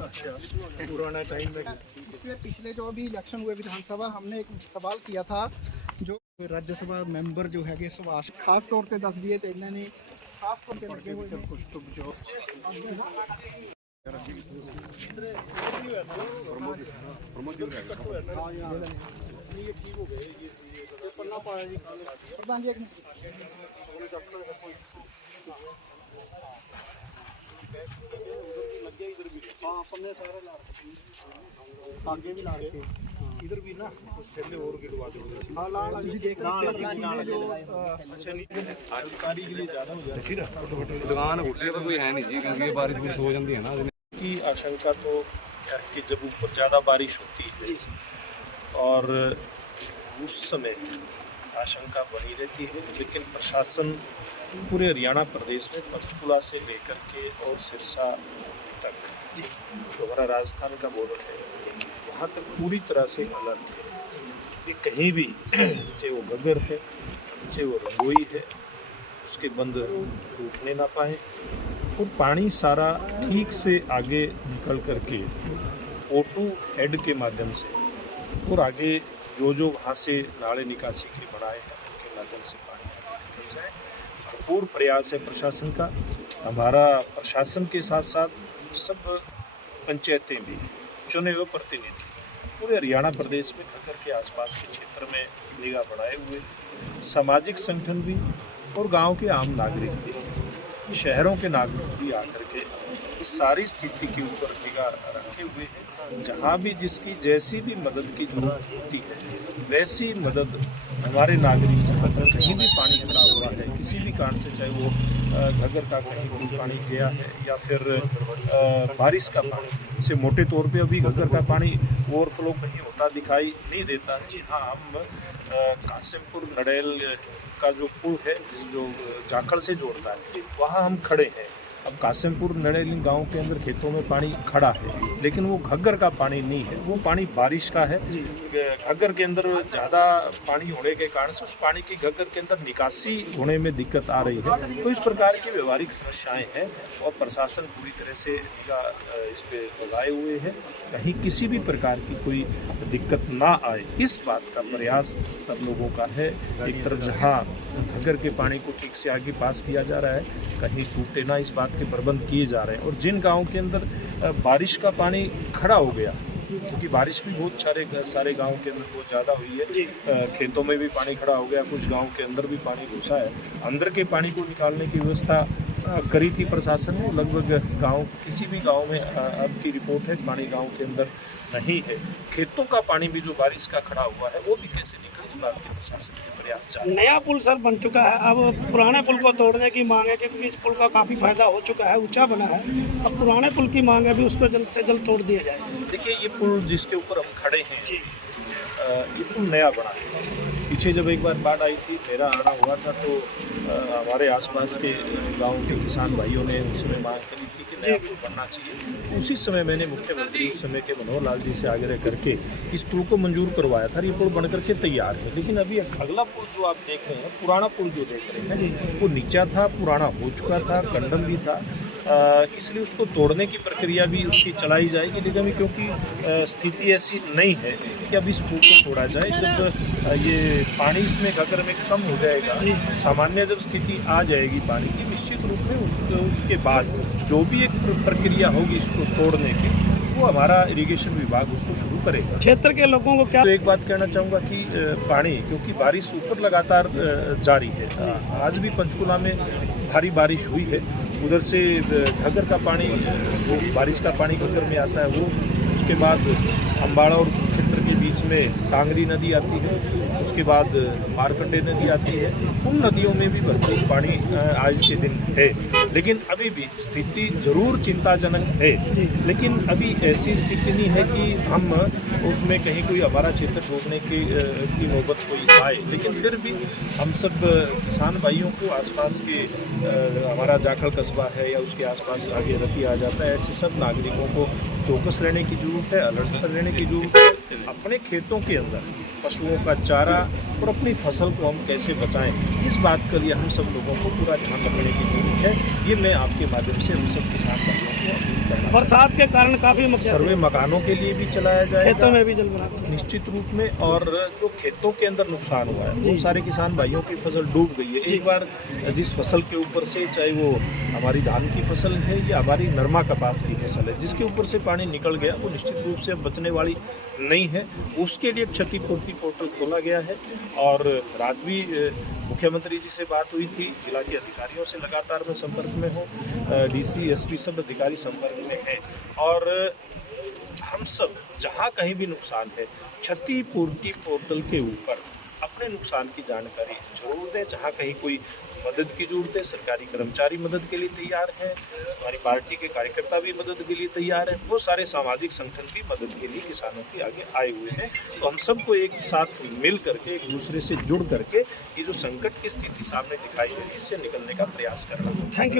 पुराना टाइम में इससे पिछले जो भी इलेक्शन हुए विधानसभा, हमने एक सवाल किया था जो राज्यसभा मेंबर जो है सुभाष खास तौर पे दस दिए थे इन्होंने साफ तौर पे लगे हुए हैं। कुछ तो जो प्रधान जी आगे भी ला रहे थे, इधर भी ना कुछ थैले और गिरवा दो। अधिकारी के लिए ज़्यादा हो जाए दुकान घुटने पर कोई है नहीं जी, क्योंकि बारिश बुरिश हो जाती है ना की आशंका तो क्या है कि जब ऊपर ज़्यादा बारिश होती है और उस समय आशंका बनी रहती है, लेकिन प्रशासन पूरे हरियाणा प्रदेश में पंचकुला से लेकर के और सिरसा तक जो हमारा राजस्थान का बॉर्डर है वहाँ तक पूरी तरह से अलर्ट है कि कहीं भी चाहे वो घग्गर है चाहे वो रंगोई है उसके बंद टूटने ना पाए और पानी सारा ठीक से आगे निकल करके O2 हेड के माध्यम से और आगे जो वहाँ से नाले निकासी के बनाए हैं उनके माध्यम से पानी निकल जाए। भरपूर प्रयास है प्रशासन का। हमारा प्रशासन के साथ साथ सब पंचायतें भी चुने हुए प्रतिनिधि पूरे हरियाणा प्रदेश में घग्गर के आसपास के क्षेत्र में निगाह बढ़ाए हुए, सामाजिक संगठन भी और गांव के आम नागरिक भी, शहरों के नागरिक भी आकर के इस सारी स्थिति के ऊपर निगाह रखे हुए हैं। जहां भी जिसकी जैसी भी मदद की जरूरत होती है वैसी मदद हमारे नागरिक जहाँ पर कहीं भी पानी खड़ा हुआ है किसी भी कारण से, चाहे वो घग्गर का कहीं पानी गया है या फिर बारिश का पानी, इसे मोटे तौर पे अभी घग्गर का पानी ओवरफ्लो कहीं होता दिखाई नहीं देता है। जी हाँ, हम कासिमपुर नड़ेल का जो पुल है जो जाखड़ से जोड़ता है वहाँ हम खड़े हैं। अब कासिमपुर नड़ेल गांव के अंदर खेतों में पानी खड़ा है लेकिन वो घग्गर का पानी नहीं है, वो पानी बारिश का है। घग्गर के अंदर ज़्यादा पानी होने के कारण से उस पानी की घग्गर के अंदर निकासी होने में दिक्कत आ रही है। तो इस प्रकार की व्यवहारिक समस्याएं हैं और प्रशासन पूरी तरह से निगाह इस पे लगाए हुए है, कहीं किसी भी प्रकार की कोई दिक्कत ना आए इस बात का प्रयास सब लोगों का है। एक तरफ जहाँ घग्गर के पानी को ठीक से आगे पास किया जा रहा है, कहीं टूटे ना इस बात के प्रबंध किए जा रहे हैं। और जिन गाँव के अंदर बारिश का पानी खड़ा हो गया, क्योंकि बारिश भी बहुत सारे गांव के अंदर बहुत ज़्यादा हुई है, खेतों में भी पानी खड़ा हो गया, कुछ गांव के अंदर भी पानी घुसा है, अंदर के पानी को निकालने की व्यवस्था करी थी प्रशासन ने। लगभग गांव किसी भी गांव में अब की रिपोर्ट है पानी गांव के अंदर नहीं है। खेतों का पानी भी जो बारिश का खड़ा हुआ है वो भी कैसे निकले इस बात के प्रशासन के प्रयास चालू। नया पुल सर बन चुका है, अब पुराने पुल को तोड़ने की मांग है क्योंकि इस पुल का काफ़ी फायदा हो चुका है, ऊंचा बना है। अब पुराने पुल की मांग है भी उसको जल्द से जल्द तोड़ दिया जाए। देखिए ये पुल जिसके ऊपर हम खड़े हैं जी, ये पुल नया बना है। पीछे जब एक बार बाढ़ आई थी, मेरा आना हुआ था, तो हमारे आसपास के गांव के किसान भाइयों ने उस समय मांग करी थी कि नया पुल बनना चाहिए। उसी समय मैंने मुख्यमंत्री उस समय के मनोहर लाल जी से आग्रह करके इस पुल को मंजूर करवाया था। ये पुल बन करके तैयार है, लेकिन अभी अगला पुल जो आप देख रहे हैं, पुराना पुल जो देख रहे हैं वो नीचा था, पुराना हो चुका था, कंडम भी था, इसलिए उसको तोड़ने की प्रक्रिया भी उसकी चलाई जाएगी। लेकिन क्योंकि स्थिति ऐसी नहीं है कि अब इस पुल को तोड़ा जाए, जब ये पानी इसमें घग्गर में कम हो जाएगा, सामान्य जब स्थिति आ जाएगी पानी की, निश्चित रूप में उसके बाद जो भी एक प्रक्रिया होगी इसको तोड़ने की, वो हमारा इरिगेशन विभाग उसको शुरू करेगा। क्षेत्र के लोगों को क्या तो एक बात कहना चाहूँगा कि पानी, क्योंकि बारिश ऊपर लगातार जारी है, आज भी पंचकुला में भारी बारिश हुई है, उधर से घग्गर का पानी, उस बारिश का पानी घग्गर में आता है वो, उसके बाद अम्बाड़ा और क्षेत्र के बीच में कांगरी नदी आती है, उसके बाद मारकंडे नदी आती है। उन नदियों में भी भरपूर पानी आज के दिन है, लेकिन अभी भी स्थिति जरूर चिंताजनक है। लेकिन अभी ऐसी स्थिति नहीं है कि हम उसमें कहीं कोई हमारा क्षेत्र डूबने की नौबत कोई आए, लेकिन फिर भी हम सब किसान भाइयों को आसपास के हमारा जाखड़ कस्बा है या उसके आसपास आगे रती आ जाता है, ऐसे सब नागरिकों को चौकस रहने की जरूरत है, अलर्ट पर रहने की जरूरत है। अपने खेतों के अंदर पशुओं का चारा और अपनी फसल को हम कैसे बचाएं, इस बात के लिए हम सब लोगों को पूरा ध्यान रखने की जरूरत है। ये मैं आपके माध्यम से हम सब किसान भाइयों को अपील करना बरसात के कारण काफी सर्वे मकानों के लिए भी चलाया जाएगा, खेतों में भी जल भराव है। निश्चित रूप में। और जो खेतों के अंदर नुकसान हुआ है, बहुत सारे किसान भाइयों की फसल डूब गई है। एक बार जिस फसल के ऊपर से, चाहे वो हमारी धान की फसल है या हमारी नरमा कपास की फसल है, जिसके ऊपर से पानी निकल गया, वो निश्चित रूप से बचने वाली नहीं है। उसके लिए क्षतिपूर्ति पोर्टल खोला गया है। और रात भी मुख्यमंत्री जी से बात हुई थी, जिला के अधिकारियों से लगातार मैं संपर्क में हूँ, डीसी एसपी सब अधिकारी संपर्क में हैं। और हम सब जहाँ कहीं भी नुकसान है, क्षतिपूर्ति पोर्टल के ऊपर अपने नुकसान की जानकारी जरूर दें। जहाँ कहीं कोई मदद की जरूरत है, सरकारी कर्मचारी मदद के लिए तैयार हैं, हमारी पार्टी के कार्यकर्ता भी मदद के लिए तैयार हैं, बहुत सारे सामाजिक संगठन भी मदद के लिए किसानों के आगे आए हुए हैं। तो हम सबको एक साथ मिल करके, एक दूसरे से जुड़ करके ये जो संकट की स्थिति सामने दिखाई दे रही है, इससे निकलने का प्रयास करना है। Thank you.